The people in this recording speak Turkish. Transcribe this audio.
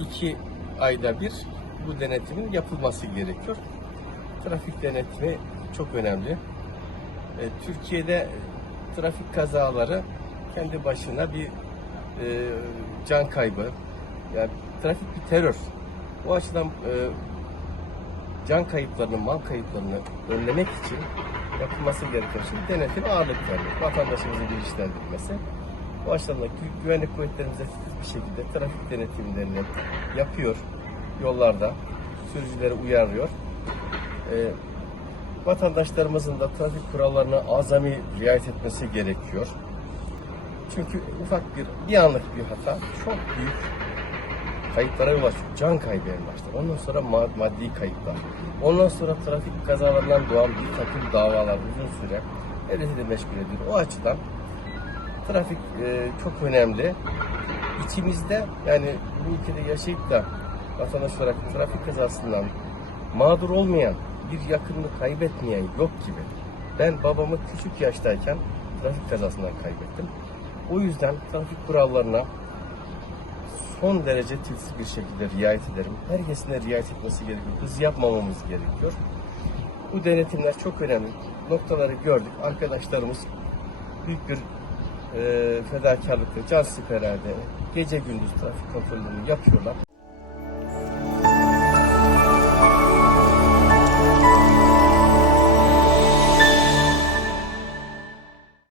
iki ayda bir bu denetimin yapılması gerekiyor. Trafik denetimi çok önemli. E, Türkiye'de trafik kazaları kendi başına bir e, can kaybı, yani trafik bir terör. O açıdan e, can kayıplarını, mal kayıplarını önlemek için yapılması gereken şey denetim ağırlık vermek, vatandaşımızın bilinçlendirilmesi. Da gü- güvenlik kuvvetlerimize titiz bir şekilde trafik denetimlerini yapıyor yollarda, sürücüleri uyarıyor. Ee, vatandaşlarımızın da trafik kurallarına azami riayet etmesi gerekiyor. Çünkü ufak bir, bir anlık bir hata çok büyük kayıplara yol açıyor. Can kaybı en başta. Ondan sonra ma- maddi kayıplar. Ondan sonra trafik kazalarından doğan bir takım davalar uzun süre devleti de meşgul ediyor. O açıdan trafik e, çok önemli. İçimizde yani bu ülkede yaşayıp da vatandaş olarak trafik kazasından mağdur olmayan, bir yakınını kaybetmeyen yok gibi. Ben babamı küçük yaştayken trafik kazasından kaybettim. O yüzden trafik kurallarına son derece titiz bir şekilde riayet ederim. Herkesin de riayet etmesi gerekiyor. Hız yapmamamız gerekiyor. Bu denetimler çok önemli. Noktaları gördük. Arkadaşlarımız büyük bir e, fedakarlıkla, can siperhane, gece gündüz trafik kontrolünü yapıyorlar.